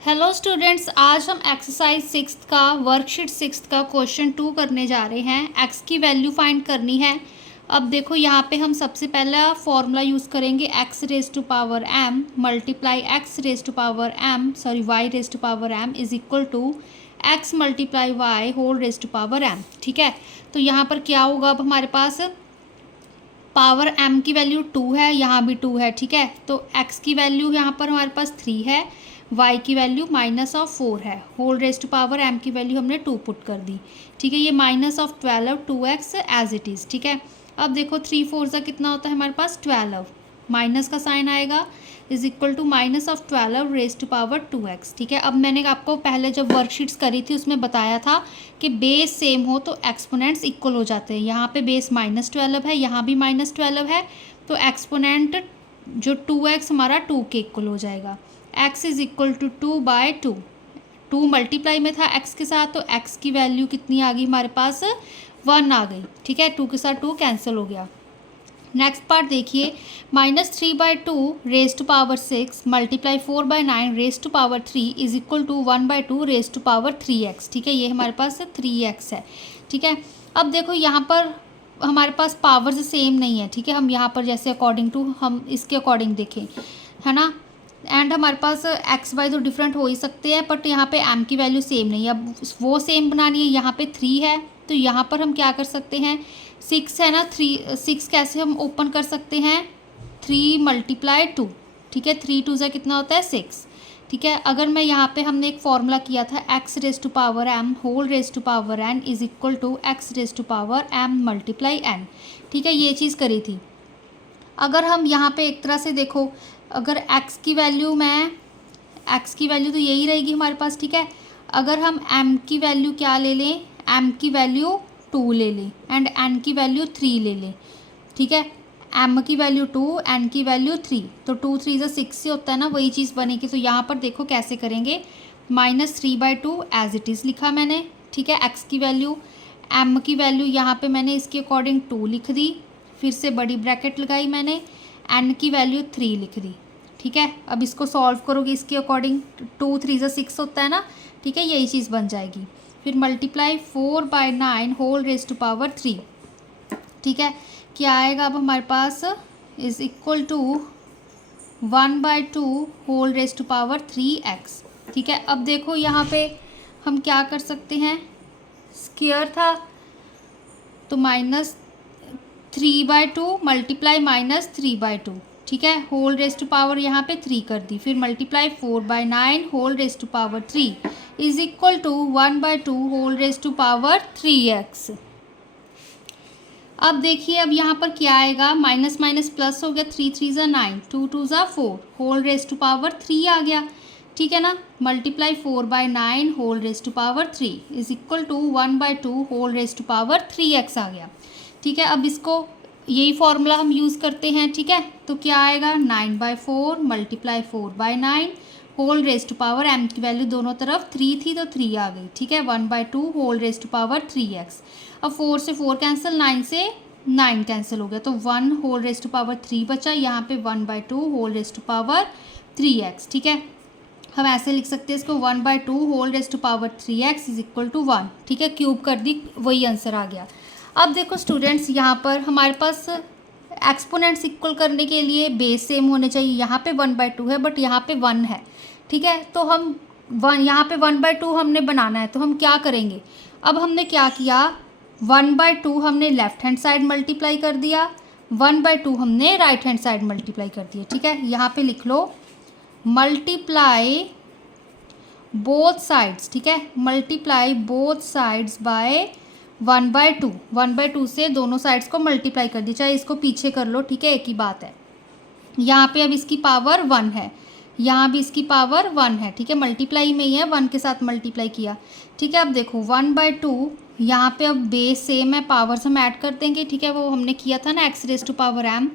Hello students, आज हम exercise 6 का वर्कशीट 6 का क्वेश्चन 2 करने जा रहे हैं। एक्स की वैल्यू फाइंड करनी है। अब देखो यहाँ पे हम सबसे पहला फॉर्मूला यूज़ करेंगे x raise to power m multiply x raise to power m y raise to power m is equal to x multiply y whole raise to power m. ठीक है, तो यहाँ पर क्या होगा, अब हमारे पास पावर m की वैल्यू 2 है, यहाँ भी 2 है। ठीक है, तो x की वैल्यू यहाँ पर हमारे पास 3 है, y की वैल्यू -4 है, whole raise to power m की वैल्यू हमने 2 पुट कर दी। ठीक है, ये -12 2x एज इट इज़। ठीक है, अब देखो 3 4 सा कितना होता है हमारे पास 12, माइनस का साइन आएगा, is equal to -12 raise to power 2x। ठीक है, अब मैंने आपको पहले जब वर्कशीट्स करी थी उसमें बताया था कि बेस सेम हो तो एक्सपोनेंट्स इक्वल हो जाते हैं। यहाँ पे बेस -12 है, यहाँ भी -12 है, तो एक्सपोनेंट जो 2x हमारा 2 के इक्वल हो जाएगा। x is equal to 2/2, 2 multiply में था x के साथ, तो x की वैल्यू कितनी आ गई हमारे पास 1 आ गई। ठीक है, 2 के साथ 2 कैंसिल हो गया। नेक्स्ट पार्ट देखिए, -3/2 raise to power 6 multiply 4/9 raise to power 3 is equal to 1/2 raise to power 3x। ठीक है, ये हमारे पास 3x है। ठीक है, अब देखो यहाँ पर हमारे पास पावर्स सेम नहीं है। ठीक है, हम यहाँ पर जैसे अकॉर्डिंग टू हम इसके अकॉर्डिंग देखें, है ना, एंड हमारे पास एक्स वाई तो डिफरेंट हो ही सकते हैं, बट यहाँ पे m की वैल्यू सेम नहीं है। अब वो सेम बनानी है, यहाँ पे 3 है, तो यहाँ पर हम क्या कर सकते हैं, 6 है ना, 6 कैसे हम ओपन कर सकते हैं, 3 मल्टीप्लाई 2। ठीक है, 3 2 ज़ा कितना होता है 6। ठीक है, अगर मैं यहाँ पे हमने एक फॉर्मूला किया था x raise to power m whole raise to power n is equal to x raise to power m multiply n। ठीक है, ये चीज़ करी थी। अगर हम यहाँ पे एक तरह से देखो, अगर x की वैल्यू तो यही रहेगी हमारे पास। ठीक है, अगर हम m की वैल्यू क्या ले लें, m की वैल्यू 2 ले लें एंड n की वैल्यू 3 ले लें। ठीक है, m की वैल्यू 2, n की वैल्यू 3, तो 2 3 ज़ा 6 से होता है ना, वही चीज़ बनेगी। तो यहाँ पर देखो कैसे करेंगे, -3/2 एज इट इज़ लिखा मैंने। ठीक है, x की वैल्यू, m की वैल्यू यहाँ पे मैंने इसके अकॉर्डिंग 2 लिख दी, फिर से बड़ी ब्रैकेट लगाई मैंने, n की वैल्यू 3 लिख दी। ठीक है, अब इसको सॉल्व करोगे इसके अकॉर्डिंग, 2 3 ज़ा 6 होता है ना। ठीक है, यही चीज़ बन जाएगी। फिर multiply 4/9 whole raise to power 3। ठीक है, क्या आएगा अब हमारे पास, is equal to 1/2 whole raise to power 3x। ठीक है, अब देखो यहाँ पे हम क्या कर सकते हैं, स्क्वायर था तो -3/2 मल्टीप्लाई -3/2। ठीक है, होल रेज टू पावर यहाँ पे 3 कर दी, फिर multiply 4/9 whole raise to power 3 is equal to 1/2 whole raise to power 3x। अब देखिए, अब यहाँ पर क्या आएगा, माइनस माइनस प्लस हो गया, 3 3 ज़ा 9, 2 2 ज़ा 4, होल रेज टू पावर 3 आ गया। ठीक है ना, multiply 4/9 whole raise to power 3 is equal to 1/2 whole raise to power 3x आ गया। ठीक है, अब इसको यही फॉर्मूला हम यूज़ करते हैं। ठीक है, तो क्या आएगा, 9/4 multiply 4/9 whole raise to power m की वैल्यू दोनों तरफ 3 थी तो 3 आ गई। ठीक है, 1/2 whole raise to power 3x। अब 4 से 4 कैंसिल, 9 से 9 कैंसिल हो गया, तो 1 होल रेज टू पावर 3 बचा, यहाँ पे 1/2 whole raise to power 3x। ठीक है, हम ऐसे लिख सकते हैं इसको, 1/2 whole raise to power 3x is equal to 1। ठीक है, क्यूब कर दी, वही आंसर आ गया। अब देखो स्टूडेंट्स, यहाँ पर हमारे पास एक्सपोनेंट्स इक्वल करने के लिए बेस सेम होने चाहिए। यहाँ पे 1/2 है बट यहाँ पे 1 है। ठीक है, तो हम यहाँ पे 1/2 हमने बनाना है, तो हम क्या करेंगे, अब हमने क्या किया, 1/2 हमने लेफ्ट हैंड साइड मल्टीप्लाई कर दिया, 1/2 हमने राइट हैंड साइड मल्टीप्लाई कर दिया। ठीक है, यहाँ पे लिख लो मल्टीप्लाई बोथ साइड्स। ठीक है, मल्टीप्लाई बोथ साइड्स बाय 1/2, 1/2 से दोनों साइड्स को मल्टीप्लाई कर दी, चाहे इसको पीछे कर लो। ठीक है, एक ही बात है। यहाँ पे अब इसकी पावर 1 है, यहाँ भी इसकी पावर 1 है। ठीक है, मल्टीप्लाई में ही है, 1 के साथ मल्टीप्लाई किया। ठीक है, अब देखो 1/2, यहाँ पे अब बेस सेम है, पावर्स हम ऐड कर देंगे। ठीक है, वो हमने किया था ना x raise to power m।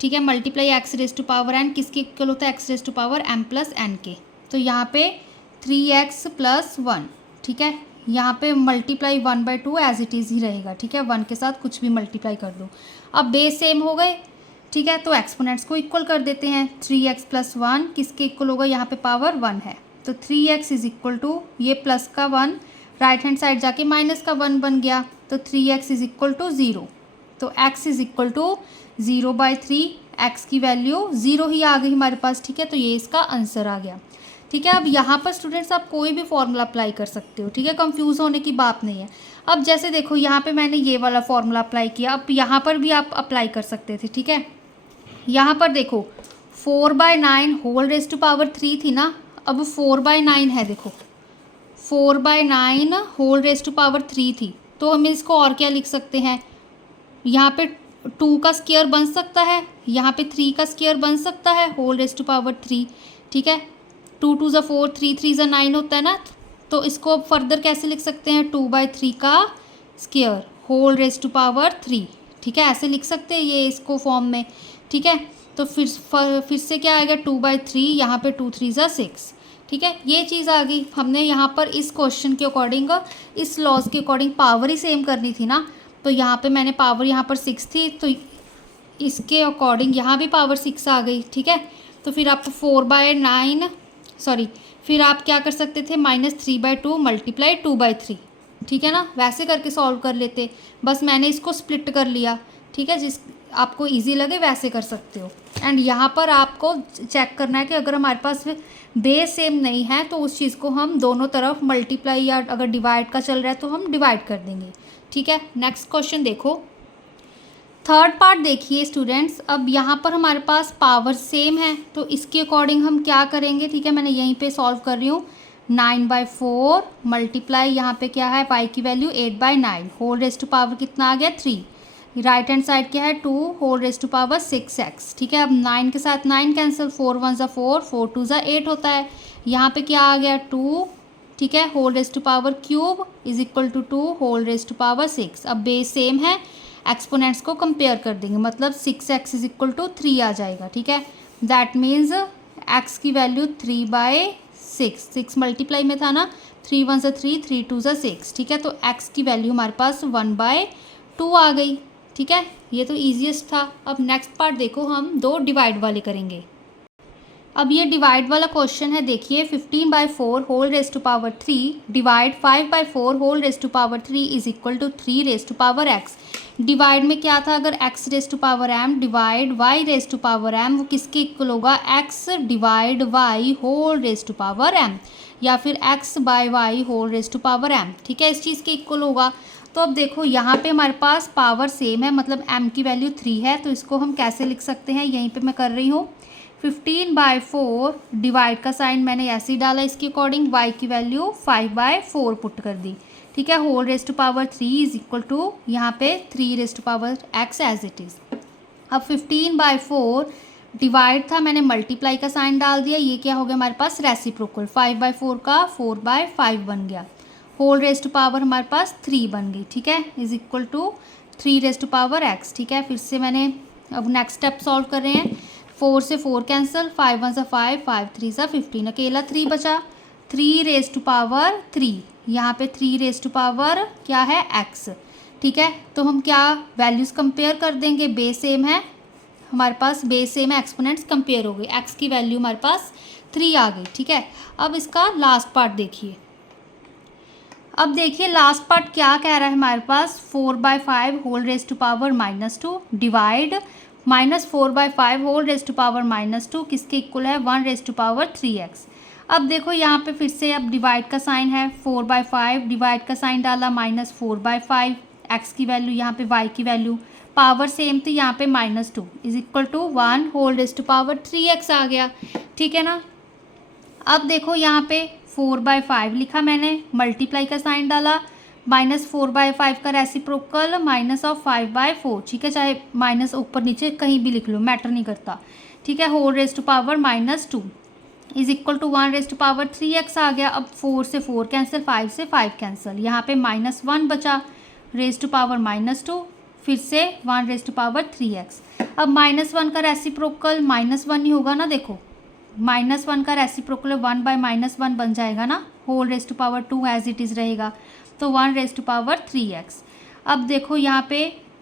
ठीक है, multiply x raise to power n किसके इक्वल होता है, x raise to power m plus n के, तो यहाँ पे 3x प्लस 1। ठीक है, यहाँ पे मल्टीप्लाई 1/2 एज इट इज़ ही रहेगा। ठीक है, 1 के साथ कुछ भी मल्टीप्लाई कर दो, अब बेस सेम हो गए। ठीक है, तो एक्सपोनेंट्स को इक्वल कर देते हैं, 3x प्लस 1 किसके इक्वल होगा, यहाँ पे पावर 1 है। तो 3x इज इक्वल टू ये प्लस का 1 राइट हैंड साइड जाके माइनस का 1 बन गया, तो 3x इज इक्वल टू 0। तो x is equal to 0/3, x की वैल्यू 0 ही आ गई हमारे पास, ठीक है। तो ये इसका आंसर आ गया, ठीक है। अब यहाँ पर स्टूडेंट्स आप कोई भी फॉर्मूला अप्लाई कर सकते हो, ठीक है, कंफ्यूज होने की बात नहीं है। अब जैसे देखो यहाँ पे मैंने ये वाला फॉर्मूला अप्लाई किया, अब यहाँ पर भी आप अप्लाई कर सकते थे, ठीक है। यहाँ पर देखो 4/9 होल रेज़ टू पावर 3 थी ना, अब 4/9 है, देखो 4/9 होल रेज़ टू पावर 3 थी, तो हम इसको और क्या लिख सकते हैं, यहाँ पे 2 का स्क्वायर बन सकता है, यहाँ पे 3 का स्क्वायर बन सकता है, होल रेज़ टू पावर 3, ठीक है। 2 2 ज़ा 4, 3 3 ज़ा 9 होता है ना, तो इसको अब फर्दर कैसे लिख सकते हैं, 2/3 का square whole raise to power 3, ठीक है, ऐसे लिख सकते हैं ये इसको फॉर्म में, ठीक है। तो फिर से क्या आएगा, 2/3, यहाँ पे 2 3 ज़ा 6, ठीक है। ये चीज़ आ गई। हमने यहाँ पर इस क्वेश्चन के अकॉर्डिंग, इस लॉज के अकॉर्डिंग पावर ही सेम करनी थी ना, तो यहाँ पे मैंने पावर यहाँ पर 6 थी, तो इसके अकॉर्डिंग यहाँ भी पावर 6 आ गई, ठीक है। तो फिर आप 4/9 सॉरी फिर आप क्या कर सकते थे, -3/2 मल्टीप्लाई 2/3, ठीक है ना, वैसे करके सॉल्व कर लेते। बस मैंने इसको स्प्लिट कर लिया, ठीक है, जिस आपको इजी लगे वैसे कर सकते हो। एंड यहाँ पर आपको चेक करना है कि अगर हमारे पास बेस सेम नहीं है तो उस चीज़ को हम दोनों तरफ मल्टीप्लाई या अगर डिवाइड का चल रहा है तो हम डिवाइड कर देंगे, ठीक है। नेक्स्ट क्वेश्चन देखो, थर्ड पार्ट देखिए स्टूडेंट्स। अब यहाँ पर हमारे पास पावर सेम है, तो इसके अकॉर्डिंग हम क्या करेंगे, ठीक है, मैंने यहीं पे सॉल्व कर रही हूँ। 9/4 मल्टीप्लाई यहाँ पे क्या है, y की value 8/9 whole raise to power कितना आ गया, 3, राइट हैंड साइड क्या है, 2 whole raise to power 6x, ठीक है। अब 9 के साथ 9 कैंसिल, 4 1 ज़ा 4, 4 2 ज़ा 8 होता है। यहाँ पे क्या आ गया, 2, ठीक है, whole raise to power cube is equal to 2 whole raise to power 6। अब बेस सेम है, एक्सपोनेंट्स को कंपेयर कर देंगे, मतलब 6x इज इक्वल टू 3 आ जाएगा, ठीक है। दैट मीन्स x की वैल्यू 3/6, 6 मल्टीप्लाई में था ना, 3 1 ज़ा 3, 3 2 ज़ा 6, ठीक है। तो x की वैल्यू हमारे पास 1/2 आ गई, ठीक है। ये तो ईजीएस्ट था। अब नेक्स्ट पार्ट देखो, हम 2 डिवाइड वाले करेंगे। अब ये डिवाइड वाला क्वेश्चन है, देखिए 15/4 whole raise to power 3 divide 5/4 whole raise to power 3 is equal to 3 raise to power x। Divide में क्या था, अगर x raise to power m divide y raise to power m, वो किसके इक्वल होगा, x divide y whole raise to power m, या फिर x by y whole raise to power m, ठीक है, इस चीज़ के इक्वल होगा। तो अब देखो यहाँ पे हमारे पास पावर सेम है, मतलब m की वैल्यू 3 है, तो इसको हम कैसे लिख सकते हैं, यहीं पे मैं कर रही हूँ। 15/4 डिवाइड का साइन मैंने ऐसे ही डाला, इसके अकॉर्डिंग y की वैल्यू 5/4 पुट कर दी, ठीक है। Whole raise to power 3 is equal to यहाँ पे 3 raise to power x as it is. अब 15/4 डिवाइड था, मैंने मल्टीप्लाई का साइन डाल दिया, ये क्या हो गया हमारे पास, रेसिप्रोकल, 5/4 का 4/5 बन गया, होल रेज़ टू पावर हमारे पास 3 बन गई, ठीक है, is equal to 3 raise to power x, ठीक है। फिर से मैंने अब नेक्स्ट स्टेप सॉल्व कर रहे हैं। 4 से 4 कैंसिल, 5 1 ज़ा 5, 5 3 ज़ा 15, अकेला 3 बचा, 3 रेज़ टू पावर 3, यहाँ पे 3 रेज़ टू पावर क्या है, x, ठीक है। तो हम क्या वैल्यूज़ कंपेयर कर देंगे, बेस सेम है हमारे पास, बेस सेम है, एक्सपोनेंट्स कंपेयर हो गए, x की वैल्यू हमारे पास 3 आ गई, ठीक है। अब इसका लास्ट पार्ट देखिए। अब देखिए लास्ट पार्ट क्या कह रहा है हमारे पास, 4/5 whole raise to power -2 divide -4/5 whole raise to power -2 किसके इक्वल है, 1 रेज़ टू पावर 3x। अब देखो यहाँ पे फिर से अब डिवाइड का साइन है, 4/5 डिवाइड का साइन डाला, -4/5, x की वैल्यू यहाँ पे y की वैल्यू, पावर सेम थी, यहाँ पे -2 is equal to 1 whole raise to power 3x आ गया, ठीक है ना। अब देखो यहाँ पे 4/5 लिखा मैंने, मल्टीप्लाई का साइन डाला, -4/5 का रेसिप्रोकल -5/4, ठीक है, चाहे माइनस ऊपर नीचे कहीं भी लिख लो, मैटर नहीं करता, ठीक है। Whole raise to power -2 is equal to 1 raise to power 3x आ गया। अब 4 से 4 कैंसिल, 5 से 5 कैंसिल, यहाँ पे -1 बचा, रेज़ टू पावर -2, फिर से 1 रेज़ टू पावर 3x। अब -1 का रेसिप्रोकल -1 ही होगा ना, देखो -1 का रेसिप्रोकल 1/-1 बन जाएगा ना, whole raise to power 2 as it is रहेगा, तो 1 रेज़ टू पावर 3x। अब देखो यहाँ पे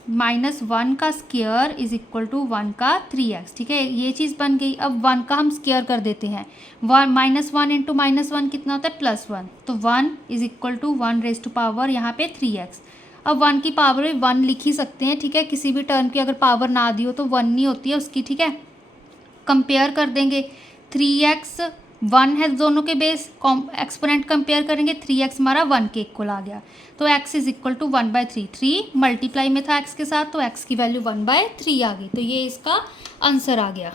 -1 का स्क्वायर इज इक्वल टू 1 का 3x, ठीक है, ये चीज़ बन गई। अब 1 का हम स्क्वायर कर देते हैं, -1 इंटू -1 कितना होता है +1, तो 1 is equal to 1 raise to power यहाँ पे 3x। अब 1 की पावर 1 लिख ही सकते हैं, ठीक है, किसी भी टर्म की अगर पावर ना दी हो तो 1 नहीं होती है उसकी, ठीक है। कंपेयर कर देंगे, 3x 1 है दोनों के बेस, एक्सपोनेंट कंपेयर करेंगे, 3x हमारा 1 के इक्वल आ गया, तो x is equal to 1/3, 3 multiply में था x के साथ, तो x की वैल्यू 1/3 आ गई, तो ये इसका आंसर आ गया।